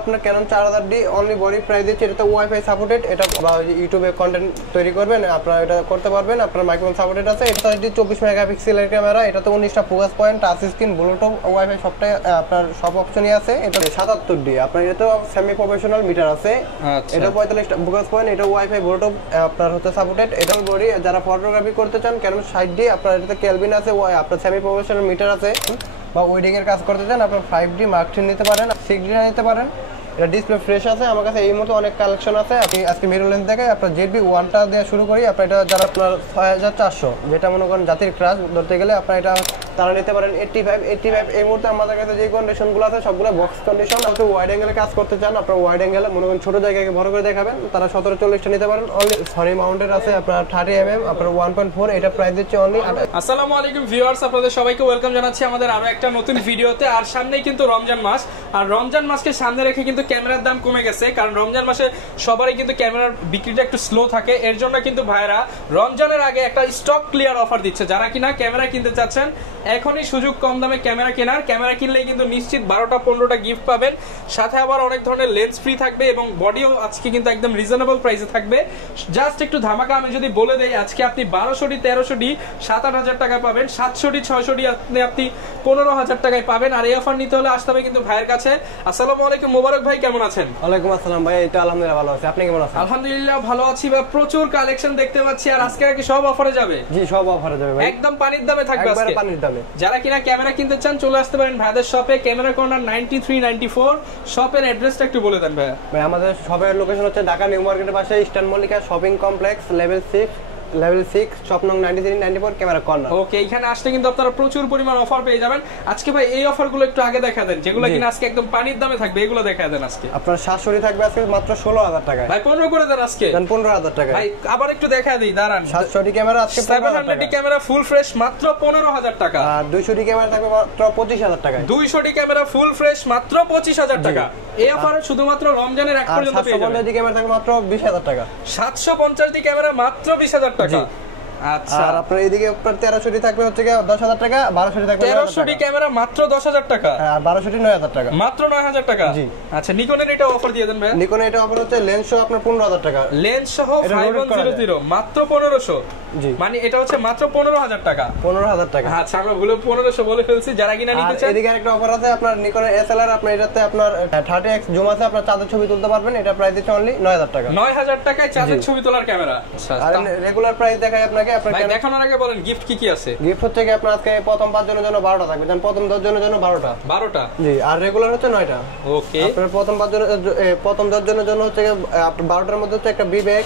আপনার Canon 4000D only body price দিচ্ছে। এটা তো ওয়াইফাই সাপোর্টেড, এটা ইউটিউবে কন্টেন্ট তৈরি করবেন আপনারা এটা করতে পারবেন। আপনার মাইক্রোফোন সাপোর্টেড আছে। এটা 24 মেগাপিক্সেলের ক্যামেরা, এটা তো 19টা focus point, touch screen, Bluetooth, wifi সবটাই আপনার সব অপশনই আছে। এটা 77D আপনার এটা তো সেমি প্রফেশনাল মিটার আছে। এটা 45টা ফোকাস পয়েন্ট, এটা ওয়াইফাই ব্লুটুথ আপনার হচ্ছে সাপোর্টেড। এটা বডি যারা ফটোগ্রাফি করতে চান ক্যানন 60D আপনার এটাতে কেলভিন আছে, আপনার সেমি প্রফেশনাল মিটার আছে, বা ওয়েডিং এর কাজ করতে চান আপনার 5D Mark III নিতে পারেন, 6D নিতে পারেন। এটা ডিসপ্লে ফ্রেশ আছে, আমার কাছে এই মতো অনেক কালেকশন আছে। আপনি আজকে মিরর লেন্স দেখে আপনার ZB-1টা দিয়ে শুরু করি। আপনার এটা যারা আপনার 6400 যেটা মনে করেন জাতির ক্রাশ ধরতে গেলে আপনার এটা তারা নিতে পারেন। 85 এই মুহূর্তে আমাদের কাছে যে কন্ডিশনগুলো আছে সবগুলো বক্স কন্ডিশন। আপনি ওয়াইড অ্যাঙ্গেলে কাজ করতে চান, আপনার ওয়াইড অ্যাঙ্গেলে মনে করেন ছোট জায়গাকে বড় করে দেখাবেন, তারা 1740টা নিতে পারেন। অনলি সনি মাউন্টেড আছে আপনার 30mm আপনার 1.4, এটা প্রাইস দিচ্ছে অনলি। আসসালামু আলাইকুম ভিউয়ার্স, আপনাদের সবাইকে ওয়েলকাম জানাচ্ছি আমাদের আরো একটা নতুন ভিডিওতে। আর সামনেই কিন্তু রমজান মাস, আর রমজান মাসকে সামনে রেখে কিন্তু ক্যামেরার দাম কমে গেছে, কারণ রমজান মাসে সবারই কিন্তু ক্যামেরার বিক্রিটা একটু স্লো থাকে। এর জন্য কিন্তু ভাইরা রমজানের আগে একটা স্টক ক্লিয়ার অফার দিচ্ছে। যারা কিনা ক্যামেরা কিনতে চাচ্ছেন এখনই সুযোগ কম দামে ক্যামেরা কেনার। ক্যামেরা কিনলেই কিন্তু নিশ্চিত 12টা-15টা গিফট পাবেন, সাথে আবার অনেক ধরনের লেন্স ফ্রি থাকবে এবং বডিও আজকে কিন্তু একদম রিজনেবল প্রাইসে থাকবে। জাস্ট একটু ধামাকা আমি যদি বলে দেই, আজকে আপনি 1200D 1300D 7-8 টাকা পাবেন, 700D 600D আপনি 15,000 টাকায় পাবেন। আর এই অফার নিতে হলে আসতে হবে কিন্তু ভাইয়ের কাছে। আসসালামু আলাইকুম, মোবারক ভাই কেমন আছেন? ওয়ালাইকুম আসসালাম ভাই, এটা আলহামদুলিল্লাহ ভালো আছি, আপনি কেমন আছেন? আলহামদুলিল্লাহ ভালো আছি ভাই, প্রচুর কালেকশন দেখতে পাচ্ছি। আর আজকে কি সব অফারে যাবে? জি সব অফারে যাবে ভাই, একদম পানির দামে থাকবে আজকে, একবার পানির দামে। যারা কিনা ক্যামেরা কিনতে চান চলে আসতে পারেন ভাইদের শপে, ক্যামেরা কর্নার 93-94। শপের অ্যাড্রেসটা একটু বলে দেন ভাই। ভাই আমাদের শপের লোকেশন হচ্ছে ঢাকা নিউ মার্কেটের পাশে eastern Mallika shopping complex, level 6 shop নং 93-94 ক্যামেরা কর্নার। ওকে, এখানে আসলে কিন্তু আপনারা প্রচুর পরিমাণ অফার পেয়ে যাবেন। আজকে ভাই এই অফারগুলো একটু আগে দেখা দেন, যেগুলো কিনা আজকে একদম পানির দামে থাকবে, এগুলো দেখা দেন আজকে। আপনার 700 থাকবে আজকে মাত্র 16,000 টাকায়। ভাই 15 করে দেন আজকে, দেন 15,000 টাকায়। ভাই আবার একটু দেখা দেই, দাঁড়ান। 700 ক্যামেরা আজকে 700D ক্যামেরা ফুল ফ্রেশ মাত্র 15,000 টাকা। আর 200 ক্যামেরা থাকবে মাত্র 25,000 টাকায়। 200D ক্যামেরা ফুল ফ্রেশ মাত্র 25,000 টাকা। এই অফারে শুধুমাত্র রমজানের আগ পর্যন্ত পেয়ে যাবেন। 750D ক্যামেরা থাকবে মাত্র 20,000 টাকা। 750D ক্যামেরা মাত্র 20,000 টাকা। আচ্ছা, আর আপনার এইদিকে আপনার 1300D থাকবে হচ্ছে 10,000 টাকা, 1200D থাকবে 1300D ক্যামেরা মাত্র 10,000 টাকা, আর 1200D 9,000 টাকা, মাত্র 9,000 টাকা। জি। আচ্ছা, নিকনের এটা অফার দিয়ে দেন ভাই। নিকনের এটা অফার হচ্ছে লেন্স সহ আপনার 15,000 টাকা, লেন্স সহ 5100 মাত্র 1500। জি, মানে এটা হচ্ছে মাত্র 15,000 টাকা। 15,000 টাকা। আচ্ছা, আমরা ভুলে 1500 বলে ফেলছি। যারা কিনা নিতে চান এদিকে একটা অফার আছে আপনার নিকনের SLR, আপনার এটাতে আপনার 30x জুম আছে, আপনার চাঁদের ছবি তুলতে পারবেন। এটা প্রাইস দিচ্ছে অনলি 9,000 টাকা। 9,000 টাকায় চাঁদের ছবি তোলার ক্যামেরা। আচ্ছা, আর রেগুলার প্রাইস দেখাই আপনাকে। ভাই দেখানোর আগে বলেন গিফট কি কি আছে? গিফট হচ্ছে কি আপনার আজকে প্রথম 5 জনের জন্য 12টা থাকবে, দেন প্রথম 10 জনের জন্য 12টা। জি, আর রেগুলার হচ্ছে 9টা। ওকে, আপনার প্রথম 10 জনের জন্য হচ্ছে 12টার মধ্যে হচ্ছে একটা বিব্যাগ,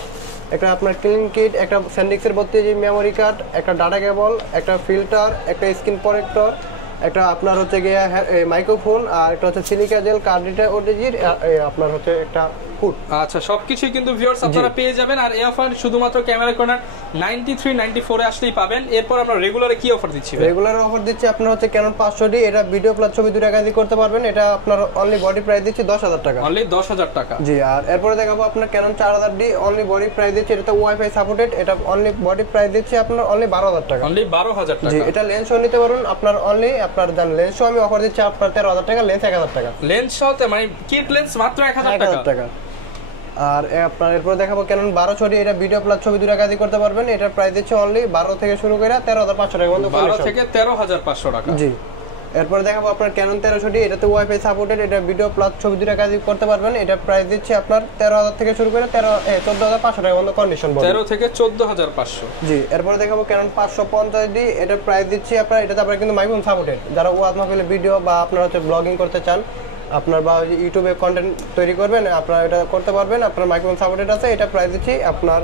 একটা আপনার ক্লিন কিট, একটা স্যান্ডিক্সের 32GB মেমোরি কার্ড, একটা ডাটা কেবল, একটা ফিল্টার, একটা স্ক্রিন প্রটেক্টর, একটা আপনার হচ্ছে গিয়ে মাইক্রোফোন, আর একটা হচ্ছে সিলিকা জেল কার্ডিটা ওটিজির, আপনার হচ্ছে একটা ফুড। আচ্ছা, সবকিছুই কিন্তু ভিউয়ার্স আপনারা পেয়ে যাবেন। আর এই অফার শুধুমাত্র ক্যামেরা কর্নার 93-94 এ আসলেই পাবেন। এরপর আমরা রেগুলারে কি অফার দিচ্ছি? রেগুলার অফার দিচ্ছি আপনার হচ্ছে ক্যানন 500D, এটা ভিডিও প্লাস ছবি 2 টাকা দিয়ে করতে পারবেন। এটা আপনার অনলি বডি প্রাইস দিচ্ছি 10,000 টাকা। অনলি 10,000 টাকা। জি, আর এরপরে দেখাবো আপনার Canon 4000D only body price দিচ্ছি, এটা তো ওয়াইফাই সাপোর্টেড, এটা অনলি বডি প্রাইস দিচ্ছি আপনার অনলি 12,000 টাকা। অনলি 12,000 টাকা। জি, এটা লেন্স সহ নিতে পারুন আপনার অনলি আপনার জান লেন্স সহ আমি অফার দিচ্ছি আপনার 13,000 টাকা, লেন্স 1,000 টাকা। লেন্স সহ মানে কিট লেন্স মাত্র 1,000 টাকা। আর আপনার এরপর দেখাবো ক্যানন 1200D, এটা ভিডিও প্লাস ছবি 2 টাকা দিয়ে করতে পারবেন। এটা প্রাইস দিচ্ছে অনলি 12 থেকে শুরু করে 13,500 টাকা পর্যন্ত। 12 থেকে 13,500 টাকা। জি, এরপর দেখাবো আপনার ক্যানন 1300D, এটাতে ওয়াইফাই সাপোর্টেড, এটা ভিডিও প্লাস ছবি 2 টাকা দিয়ে করতে পারবেন। এটা প্রাইস দিচ্ছে আপনার 13,000 থেকে শুরু করে 14,500 টাকা পর্যন্ত কন্ডিশন বলে। 13 থেকে 14,500। জি, এরপর দেখাবো ক্যানন 550D, এটা প্রাইস দিচ্ছি আপনার, এটাতে আপনার কিন্তু মাইক্রোফোন সাপোর্টেড, যারা ওয়াজ মাহফিলে ভিডিও বা আপনার হচ্ছে ব্লগিং করতে চান, আপনার বা ইউটিউবে কন্টেন্ট তৈরি করবেন, আপনারা এটা করতে পারবেন। আপনার মাইক্রোফোন সাপোর্টেড আছে। এটা প্রাইস দিচ্ছি আপনার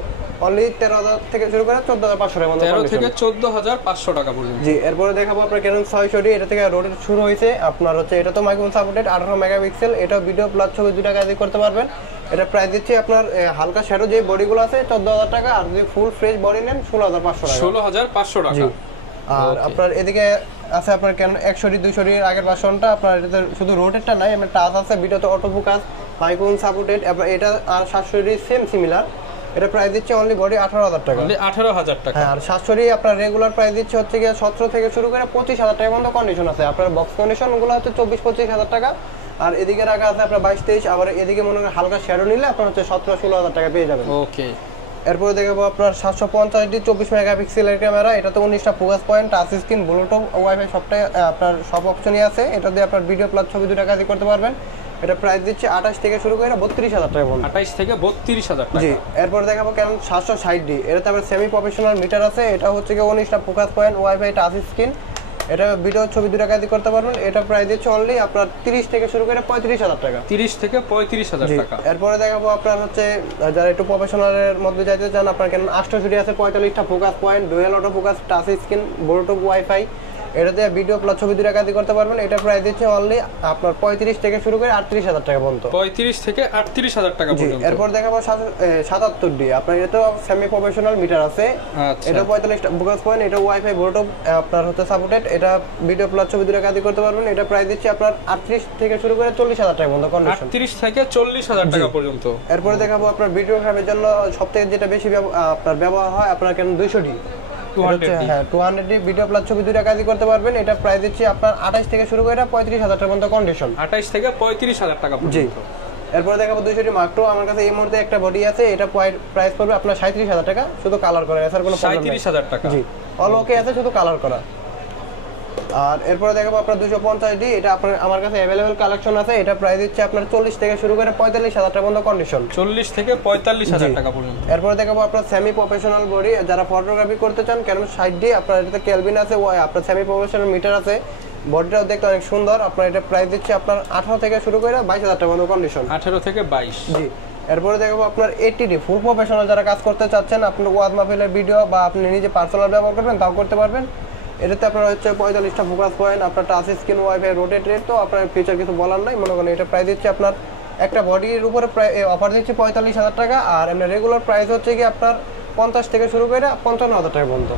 অনলি 13,000 থেকে শুরু করে 14,500 টাকা পর্যন্ত। 13 থেকে 14,500 টাকা পর্যন্ত। জি, এরপরে দেখাবো আপনার ক্যানন 600D, এটা থেকে রোটেট শুরু হয়েছে আপনার হচ্ছে, এটা তো মাইক্রোফোন সাপোর্টেড, 18 মেগাপিক্সেল, এটা ভিডিও প্লাস ছবি 2 টাকা দিয়ে করতে পারবেন। এটা প্রাইস দিচ্ছি আপনার হালকা শ্যাডো যে বডিগুলো আছে 14,000 টাকা, আর যদি ফুল ফ্রেশ বডি নেন 16,500 টাকা। 16,500 টাকা। আর আপনার এদিকে আছে আপনার ক্যানন 100D 200D এর আগের ভার্সনটা, আপনার এটাতে শুধু রোটেটটা নাই, আপনার টাচ আছে, ভিডিওতে অটো ফোকাস, মাইক্রোফোন সাপোর্টেড। এটা আর 700D সেম সিমিলার, এটা প্রাইস দিচ্ছে অনলি বডি 18,000 টাকা। অনলি 18,000 টাকা। হ্যাঁ, আর 700D আপনার রেগুলার প্রাইস দিচ্ছে হচ্ছে গিয়ে 17 থেকে শুরু করে 25,000 টাকা পর্যন্ত কন্ডিশন আছে। আপনার বক্স কন্ডিশন গুলো হচ্ছে 24-25,000 টাকা, আর এদিকে রাখা আছে আপনার 22-23, আবার এদিকে মনে করেন হালকা শ্যাডো নিলে আপনার হচ্ছে 17-16 হাজার টাকা পেয়ে যাবেন। ওকে, এরপরে দেখাবো আপনার 750 24 মেগাপিক্সেলের ক্যামেরা, এটাতে 19টা focus point, touch screen, Bluetooth, wifi সবটাই আপনার সব অপশনই আছে। এটা দিয়ে আপনার ভিডিও প্লাস ছবি দুটো কাজই করতে পারবেন। এটা প্রাইস দিচ্ছে 28 থেকে শুরু করে 32,000 টাকা পর্যন্ত। 28 থেকে 32,000 টাকা। জি, এরপর দেখাবো Canon 760D, এটাতে আবার সেমি প্রফেশনাল মিটার আছে। এটা হচ্ছে কি 19টা focus point, wifi, touch screen, এটা ভিডিও ছবি দুটো কাজই করতে পারবেন। এটা প্রাইস দিচ্ছে অনলি আপনার 30 থেকে শুরু করে 35,000 টাকা। 30 থেকে 35,000 টাকা। এরপরে দেখাবো আপনার হচ্ছে যারা একটু প্রফেশনালের মধ্যে যাইতে চান, আপনার Canon 860 আছে, 45টা focus point, dual auto focus, touch screen, Bluetooth, wifi, এটা দিয়ে ভিডিও প্লাস ছবি দুটো কাজই করতে পারবেন। এটা প্রাইস দিচ্ছে অনলি আপনার 35 থেকে শুরু করে 38,000 টাকা পর্যন্ত। 35 থেকে 38,000 টাকা পর্যন্ত। এরপর দেখাবো 77D, আপনার এটা সেমি প্রফেশনাল মিটার আছে। আচ্ছা, এটা 45টা ফোকাস পয়েন্ট, এটা ওয়াইফাই, ব্লুটুথ আপনার হচ্ছে সাপোর্টেড, এটা ভিডিও প্লাস ছবি দুটো কাজই করতে পারবেন। এটা প্রাইস দিচ্ছে আপনার 38 থেকে শুরু করে 40,000 টাকা পর্যন্ত কন্ডিশন। 38 থেকে 40,000 টাকা পর্যন্ত। এরপরে দেখাবো আপনার ভিডিওগ্রাফির জন্য সবথেকে যেটা বেশি আপনার ব্যবহার হয়, আপনার Canon 200D, 200D video plus ছবি দুটো কাজই করতে পারবেন। এটা প্রাইস দিচ্ছে আপনার 28 থেকে শুরু করে 35,000 টাকা পর্যন্ত কন্ডিশন। 28 থেকে 35,000 টাকা জি। পর্যন্ত। এরপরে দেখাবো 200D Mark II, আমার কাছে এই মুহূর্তে একটা বডি আছে, এটা প্রাইস পড়বে আপনার 37,000 টাকা, শুধু কালার করা, এছাড়া কোনো প্রবলেম নেই। 37,000 টাকা। জি, অল ওকে আছে, শুধু কালার করা। আর এরপরে দেখাবো আপনার 250D, এটা আপনার আমার কাছে अवेलेबल কালেকশন আছে। এটা প্রাইস দিচ্ছে আপনার 40 থেকে শুরু করে 45,000 টাকা পর্যন্ত কন্ডিশন। 40 থেকে 45,000 টাকা পর্যন্ত। এরপরে দেখাবো আপনার সেমি প্রফেশনাল বডি, যারা ফটোগ্রাফি করতে চান, Canon 60D, আপনার এটাতে কেলভিন আছে, আপনার সেমি প্রফেশনাল মিটার আছে, বডিটাও দেখতে অনেক সুন্দর। আপনার এটা প্রাইস দিচ্ছে আপনার 18 থেকে শুরু করে 22,000 টাকা পর্যন্ত কন্ডিশন। 18 থেকে 22। জি। এরপরে দেখাবো আপনার 80D ফুল প্রফেশনাল, যারা কাজ করতে চাচ্ছেন, আপনার ওয়াজ মাহফিলের ভিডিও বা আপনি নিজে পার্সোনাল ব্যবহার করবেন, তাও করতে পারবেন। এটাতে আপনার হচ্ছে 45টা ফোকাস পয়েন্ট, আপনার touch screen, wifi, rotate rate, তো আপনার ফিচার কিছু বলার নাই মনে করেন। এটা প্রাইস দিচ্ছে আপনার একটা বডির উপরে প্রায় অফার দিচ্ছে 45,000 টাকা, আর এমনি রেগুলার প্রাইস হচ্ছে কি আপনার 50 থেকে শুরু করে 55,000 টাকা পর্যন্ত।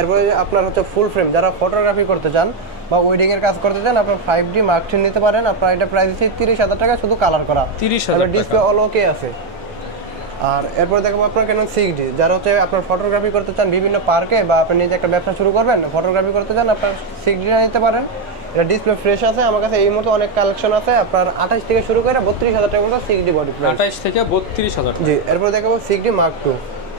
এরপরে আপনার হচ্ছে ফুল ফ্রেম, যারা ফটোগ্রাফি করতে চান বা ওয়েডিং এর কাজ করতে চান, আপনার 5D Mark III নিতে পারেন। আপনার এটা প্রাইস দিচ্ছে 30,000 টাকা, শুধু কালার করা, 30,000 টাকা। ডিসপ্লে অল ওকে আছে। আর এরপরে দেখাবো আপনার Canon 6D, যারা হচ্ছে আপনার ফটোগ্রাফি করতে চান বিভিন্ন পার্কে, বা আপনি নিজে একটা ব্যবসা শুরু করবেন, ফটোগ্রাফি করতে চান, আপনার 6D নিতে পারেন। এটা ডিসপ্লে ফ্রেশ আছে, আমার কাছে এই মতো অনেক কালেকশন আছে। আপনার 28 থেকে শুরু করে 32,000 টাকা পর্যন্ত 6D বডি প্রাইস। 28 থেকে 32,000 টাকা। জি। এরপরে দেখাবো 6D Mark II,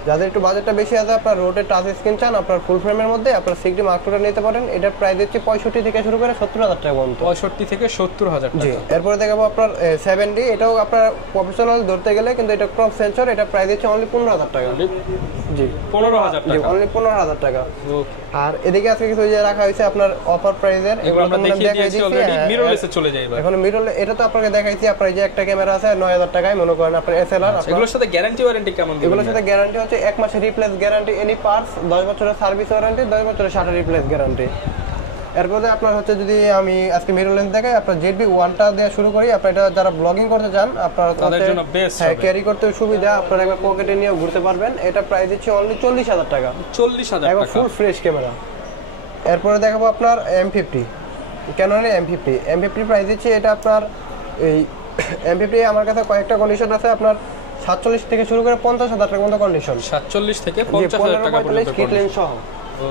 যাদের একটু বাজেটটা বেশি আছে, আপনার রোডের টাচ স্ক্রিন চান, আপনার ফুল ফ্রেমের মধ্যে, আপনার 6D Mark II নিতে পারেন। এটা প্রাইস দিচ্ছে 65 থেকে শুরু করে 70,000 টাকা পর্যন্ত। 65 থেকে 70,000 জি। টাকা। এরপরে দেখাবো আপনার 7D, এটাও আপনার প্রফেশনাল ধরতে গেলে, কিন্তু এটা ক্রপ সেন্সর, এটা প্রাইস দিচ্ছে অনলি 15,000 টাকা। জি, 15,000 জি, টাকা। অনলি 15,000 টাকা। ওকে, আর এদিকে আছে কিছু যে রাখা হয়েছে আপনার অফার প্রাইজের, এগুলো আমরা দেখিয়ে দিয়েছি অলরেডি। মিররলেসে চলে যাই এবার। এখন মিররলে এটা তো আপনাকে দেখাইছি। আপনার এই যে একটা ক্যামেরা আছে 9,000 টাকায়, মনে করেন আপনার SLR। এগুলোর সাথে গ্যারান্টি ওয়ারেন্টি কেমন দিবেন? এগুলোর সাথে গ্যারান্টি হচ্ছে 1 মাসের রিপ্লেস গ্যারান্টি, এনি পার্টস, 10 বছরের সার্ভিস ওয়ারেন্টি, 10 বছরের শাটার রিপ্লেস গ্যারান্টি। এরপরে আপনার হচ্ছে যদি আমি আজকে মিররলেস দেখাই, আপনার ZB-1টা দেওয়া শুরু করি। আপনার এটা যারা ব্লগিং করতে চান, আপনার তাদের জন্য বেস্ট হ্যাঁ, হবে। ক্যারি করতে সুবিধা, আপনার একবার পকেটে নিয়ে ঘুরতে পারবেন। এটা প্রাইস দিচ্ছে অনলি 40,000 টাকা, 40,000 একবার টাকা। Full fresh camera. এরপরে দেখাবো আপনার M50, Canon M50 প্রাইস দিচ্ছে এটা আপনার এই M50 আমার কাছে কয়েকটা কন্ডিশন আছে, আপনার 47 থেকে শুরু করে 50,000 টাকা পর্যন্ত কন্ডিশন। 47 থেকে 50,000 টাকা পর্যন্ত কিট লেন্স সহ।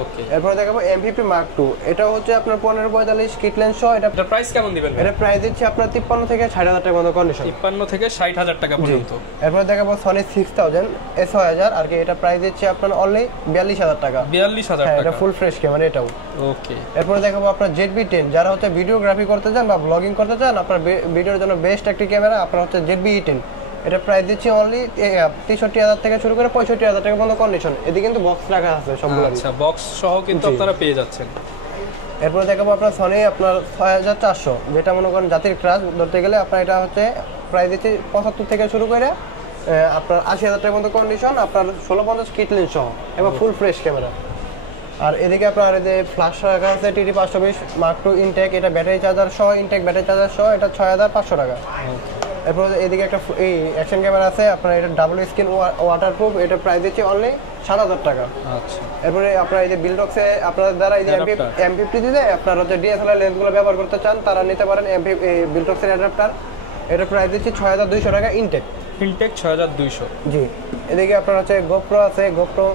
ওকে। এরপর দেখাবো M50 Mark II, এটা হচ্ছে আপনার 15-45 কিট লেন্স সহ। এটা এটার প্রাইস কেমন দিবেন? এটা প্রাইস দিচ্ছে আপনার 53 থেকে 60,000 টাকা পর্যন্ত কন্ডিশন। 53 থেকে 60,000 টাকা পর্যন্ত। এরপর দেখাবো Sony 6000 S6000, আর কি এটা প্রাইস দিচ্ছে আপনার অনলি 42,000 টাকা। 42,000 হ্যাঁ, টাকা। এটা ফুল ফ্রেশ ক্যামেরা এটাও। ওকে। এরপর দেখাবো আপনার ZB-10, যারা হচ্ছে ভিডিওগ্রাফি করতে চান বা ব্লগিং করতে চান, আপনার ভিডিওর জন্য বেস্ট একটি ক্যামেরা, আপনার হচ্ছে ZB-10। এটা প্রাইস দিচ্ছে অনলি 63,000 থেকে শুরু করে 65,000 টাকা পর্যন্ত কন্ডিশন। এদিকে কিন্তু বক্স রাখা আছে সবগুলো। আচ্ছা, বক্স সহ কিন্তু আপনারা পেয়ে যাচ্ছেন। এরপর দেখাবো আপনার সনি আপনার 6400, যেটা মনে করেন জাতির ক্রাশ ধরতে গেলে, আপনার এটা হচ্ছে প্রাইস দিচ্ছে 75 থেকে শুরু করে আপনার 80,000 টাকার মতো কন্ডিশন, আপনার 1650 কিট লেন্স সহ, এবং ফুল ফ্রেশ ক্যামেরা। আর এদিকে আপনার এই যে ফ্ল্যাশ রাখা আছে TD520 Mark II ইনটেক, এটা ব্যাটারি চার্জার সহ, ইনটেক ব্যাটারি চার্জার সহ, এটা 6,500 টাকা। এরপর এদিকে একটা এই অ্যাকশন ক্যামেরা আছে, আপনার এটা ডাবল স্ক্রিন ওয়াটারপ্রুফ, এটা প্রাইস দিচ্ছে অনলি 7,000 টাকা। আচ্ছা। এরপরে আপনার এই যে বিলডক্সে আপনার দ্বারা এই যে M50 দিলে আপনার হচ্ছে DSLR লেন্সগুলো ব্যবহার করতে চান, তারা নিতে পারেন বিলডক্সের অ্যাডাপ্টার। এটা প্রাইস দিচ্ছে 6,200 টাকা ইনটেক। ইনটেক 6,200। জি। এদিকে আপনার হচ্ছে GoPro আছে, GoPro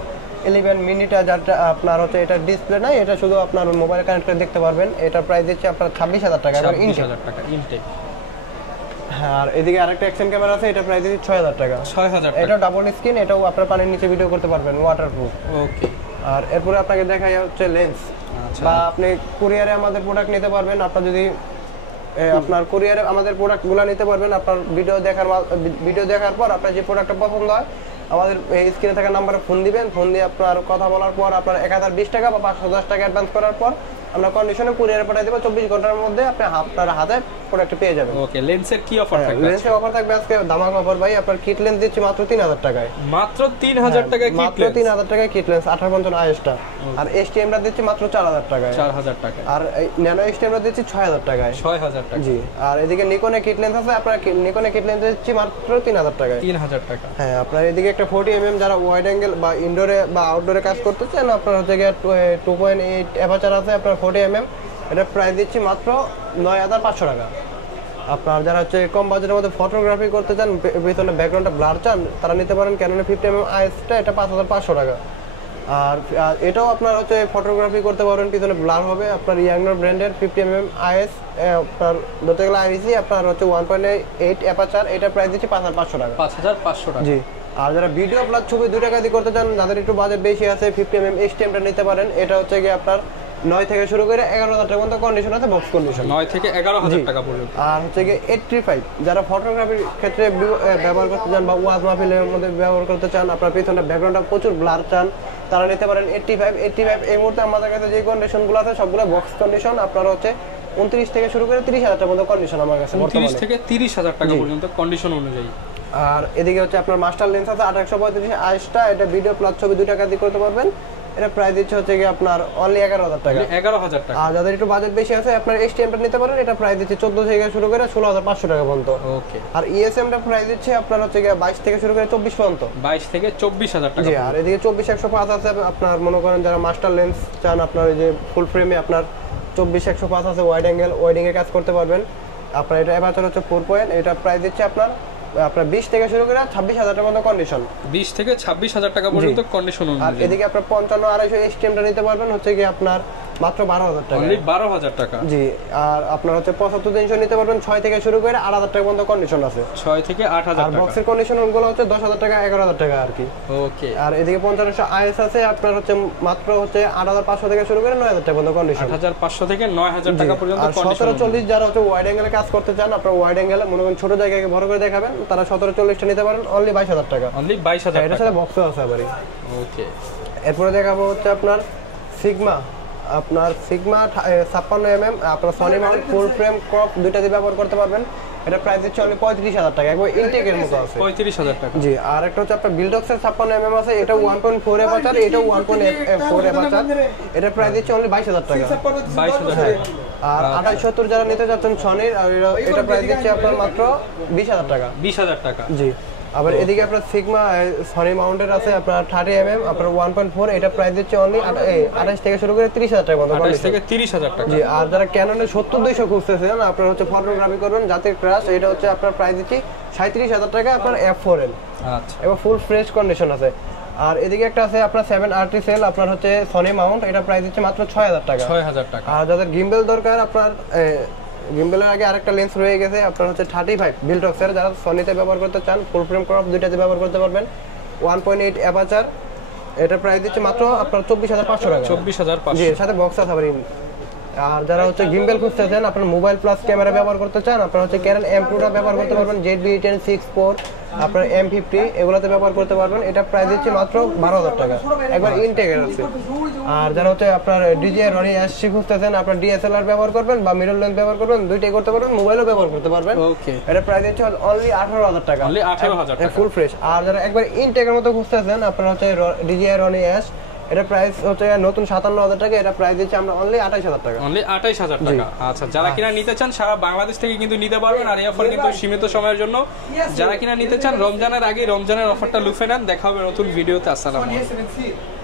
11 মিনিটা, যারটা আপনার হচ্ছে এটা ডিসপ্লে নাই, এটা শুধু আপনার মোবাইলে কানেক্ট করে দেখতে পারবেন। এটা প্রাইস দিচ্ছে আপনার 26,000 টাকা, 26,000 টাকা ইনটেক। হ্যাঁ, আর এদিকে আরেকটা অ্যাকশন ক্যামেরা আছে, এটা প্রাইস দিচ্ছে 6,000 টাকা। 6,000 টাকা। এটা ডাবল স্ক্রিন, এটাও আপনার পানির নিচে ভিডিও করতে পারবেন, ওয়াটারপ্রুফ। ওকে। আর এরপরে আপনাকে দেখাই হচ্ছে লেন্স, বা আপনি কুরিয়ারে আমাদের প্রোডাক্ট নিতে পারবেন। আপনার যদি আপনার কুরিয়ারে আমাদের প্রোডাক্টগুলো নিতে পারবেন। আপনার ভিডিও দেখার পর আপনার যে প্রোডাক্টটা পছন্দ হয় আমাদের এই স্ক্রিনে থাকা নাম্বারে ফোন দিবেন। ফোন দিয়ে আপনার কথা বলার পর আপনার 1020 টাকা বা 510 টাকা অ্যাডভান্স করার পর আমরা কন্ডিশনে কুরিয়ারে পাঠিয়ে দেব। 24 ঘন্টার মধ্যে আপনি আপনার হাতে প্রোডাক্ট পেয়ে যাবেন। ওকে। লেন্সের কি অফার থাকবে? লেন্সের অফার থাকবে আজকে ধামাক অফার ভাই। আপনার কিট লেন্স দিচ্ছি মাত্র 3000 টাকায়। মাত্র 3000 টাকায় কিট মাত্র লেন্স? 3000 টাকায় কিট লেন্স 1855 আইএসটা। আর এসটিএমটা দিচ্ছি মাত্র 4000 টাকায়। 4000 টাকায়। আর ন্যানো এসটিএমটা দিচ্ছি 6000 টাকায়। 6000 টাকা। জি। আর এদিকে নিকনে কিট লেন্স আছে, আপনার নিকনে কিট লেন্স দিচ্ছি মাত্র 3000 টাকায়। 3000 টাকা। হ্যাঁ, আপনার এদিকে একটা 40mm যারা ওয়াইড অ্যাঙ্গেল বা ইনডোরে বা আউটডোরে কাজ করতে চান, আপনার হচ্ছে গিয়ে 2.8 অ্যাপারচার আছে আপনার 40mm। এটা প্রাইস দিচ্ছি মাত্র 9500 টাকা। আপনার যারা হচ্ছে কম বাজেটের মধ্যে ফটোগ্রাফি করতে চান, পিছনে ব্যাকগ্রাউন্ডটা ব্লার চান, তারা নিতে পারেন ক্যানন 50mm আইএসটা, এটা 5500 টাকা। আর এটাও আপনার হচ্ছে ফটোগ্রাফি করতে পারবেন, পিছনে ব্লার হবে। আপনার ইয়াংনার ব্র্যান্ডের 50mm আইএস, আপনার ধরতে গেলে আইরিসি, আপনার হচ্ছে 1.8 অ্যাপারচার, এটা প্রাইস দিচ্ছি 5500 টাকা। 5500 টাকা। জি। আর যারা ভিডিও প্লাস ছবি দুটো কাজই করতে চান, যাদের একটু বাজেট বেশি আছে, 50mm এসটিএমটা নিতে পারেন। এটা হচ্ছে গিয়ে আপনার 9 থেকে শুরু করে 11,000 টাকা পর্যন্ত কন্ডিশন আছে, বক্স কন্ডিশন। 9 থেকে 11000 টাকা পর্যন্ত। আর হচ্ছে গিয়ে 85 যারা ফটোগ্রাফির ক্ষেত্রে ব্যবহার করতে চান বা ওয়াজ মাহফিলের মধ্যে ব্যবহার করতে চান, আপনার পিছনে ব্যাকগ্রাউন্ডটা প্রচুর ব্লার চান, তারা নিতে পারেন 85 এই মুহূর্তে আমাদের কাছে যে কন্ডিশনগুলো আছে সবগুলো বক্স কন্ডিশন। আপনার হচ্ছে 29 থেকে শুরু করে 30,000 টাকা পর্যন্ত কন্ডিশন আমার কাছে, 29 থেকে 30000 টাকা পর্যন্ত কন্ডিশন অনুযায়ী। আর এদিকে হচ্ছে আপনার মাস্টার লেন্স আছে 835 আইএসটা, এটা ভিডিও প্লাস ছবি দুটো কাজই করতে পারবেন। এটা প্রাইস দিচ্ছে হচ্ছে কি আপনার অনলি 11000 টাকা। 11000 টাকা। আর যাদের একটু বাজেট বেশি আছে, আপনার এসটিএমটা নিতে পারেন। এটা প্রাইস দিচ্ছে 14 থেকে শুরু করে 16500 টাকা পর্যন্ত। ওকে। আর ইএসএমটা প্রাইস দিচ্ছে আপনার হচ্ছে কি 22 থেকে শুরু করে 24 পর্যন্ত। 22 থেকে 24000 টাকা। জি। আর এদিকে 24105 আছে, আপনার মনে করেন যারা মাস্টার লেন্স চান, আপনার এই যে ফুল ফ্রেমে আপনার 24105 আছে, ওয়াইড অ্যাঙ্গেল, ওয়াইডিং এ কাজ করতে পারবেন। আপনার এটা অ্যাপারচার হচ্ছে 4 এটা প্রাইস দিচ্ছে আপনার 20 থেকে শুরু করে 26000 টাকার মতো কন্ডিশন। 20 থেকে 26000 টাকা পর্যন্ত কন্ডিশন অনুযায়ী। আর এদিকে আপনার 55 এসটিএমটা নিতে পারবেন হচ্ছে কি আপনার মাত্র 12000 টাকা। অনলি 12000 টাকা। জি। আর আপনার হচ্ছে 75300 নিতে পারবেন, 6 থেকে শুরু করে 8000 টাকা পর্যন্ত কন্ডিশন আছে। 6 থেকে 8000 আর টাকা। বক্সের কন্ডিশন গুলো হচ্ছে 10000 টাকা, 11000 টাকা আর কি। ওকে। আর এদিকে 5500 আইএস আছে, আপনার হচ্ছে মাত্র হচ্ছে 8500 থেকে শুরু করে 9000 টাকা পর্যন্ত কন্ডিশন। 8500 থেকে 9000 টাকা পর্যন্ত আর কন্ডিশন। 1740 যারা হচ্ছে ওয়াইড অ্যাঙ্গেলে কাজ করতে চান, আপনার ওয়াইড অ্যাঙ্গেলে মনে করেন ছোট জায়গাকে বড় করে দেখাবেন, তারা 1740টা নিতে পারেন অনলি 22000 টাকা। অনলি 22000 এটার টাকা। সাথে বক্সও আছে আবারই। ওকে। এরপরে দেখাবো হচ্ছে আপনার সিগমা, আপনার সিগমা 56mm, আপনার সনি মাউন্ট ফুল ফ্রেম ক্রপ দুইটা দিয়ে ব্যবহার করতে পারবেন। এটা প্রাইস দিচ্ছে অনলি 35000 টাকা, একবার ইনটেকের মতো আছে। 35000 টাকা। জি। আর একটা হচ্ছে আপনার বিল্ডক্সের 56mm আছে, এটা 1.4 অ্যাপারচার, এটাও 1.4 অ্যাপারচার, এটা প্রাইস দিচ্ছে অনলি 22000 টাকা। 22000 টাকা। আর 2870 যারা নিতে যাচ্ছেন সনির, এটা প্রাইস দিচ্ছে আপনার মাত্র 20000 টাকা। 20000 টাকা। জি। আবার এদিকে আপনার সিগমা সনি মাউন্টের আছে আপনার 30mm, আপনার 1.4, এটা প্রাইস দিচ্ছে অনলি 28 থেকে শুরু করে 30000 টাকা পর্যন্ত। 28 থেকে 30000 টাকা। জি। আর যারা ক্যাননের 70200 খুঁজতেছেন, আপনার হচ্ছে ফটোগ্রাফি করবেন জাতির ক্রাশ, এটা হচ্ছে আপনার প্রাইস দিচ্ছি 37000 টাকা, আপনার F4L। আচ্ছা। এবার ফুল ফ্রেশ কন্ডিশন আছে। আর এদিকে একটা আছে আপনার 7RT সেল, আপনার হচ্ছে সনি মাউন্ট, এটা প্রাইস দিচ্ছে মাত্র 6000 টাকা। 6000 টাকা। আর যাদের গিম্বেল দরকার, আপনার গিম্বেলের আগে আরেকটা লেন্স রয়ে গেছে, আপনার হচ্ছে 35 বিল্ডক্সের, যারা সনিতে ব্যবহার করতে চান, ফুল ফ্রেম ক্রপ দুইটাতে ব্যবহার করতে পারবেন, 1.8 অ্যাপারচার, এটা প্রাইস দিচ্ছে মাত্র আপনার 24500 টাকা। 24500। জি, এর সাথে বক্স আছে আবার। আর যারা হচ্ছে গিম্বেল খুঁজতেছেন, আপনার মোবাইল প্লাস ক্যামেরা ব্যবহার করতে চান, আপনার হচ্ছে ক্যানন M2টা ব্যবহার করতে পারবেন, ZV-10 6.4, আপনার M50 এগুলোতে ব্যবহার করতে পারবেন। এটা প্রাইস দিচ্ছে মাত্র 12000 টাকা, একবার ইনটেকের আছে। আর যারা হচ্ছে আপনার DJI Roni S3 খুঁজতেছেন, আপনার DSLR ব্যবহার করবেন বা মিরর লেন্স ব্যবহার করবেন, দুইটাই করতে পারবেন, মোবাইলও ব্যবহার করতে পারবেন। ওকে। এটা প্রাইস দিচ্ছে অনলি 18000 টাকা। অনলি 18000 টাকা। Full fresh. আর যারা একবার ইনটেকের মতো খুঁজতেছেন, আপনার হচ্ছে DJI Roni S, এটা প্রাইস হচ্ছে নতুন 57000 টাকা, এটা প্রাইস দিচ্ছে আমরা অনলি 28000 টাকা। অনলি 28000 টাকা। আচ্ছা, যারা কিনা নিতে চান সারা বাংলাদেশ থেকে কিন্তু নিতে পারবেন। আর এই অফার কিন্তু সীমিত সময়ের জন্য। যারা কিনা নিতে চান রমজানের আগে রমজানের অফারটা লুফে নেন। দেখা হবে নতুন ভিডিওতে। আসসালামু আলাইকুম।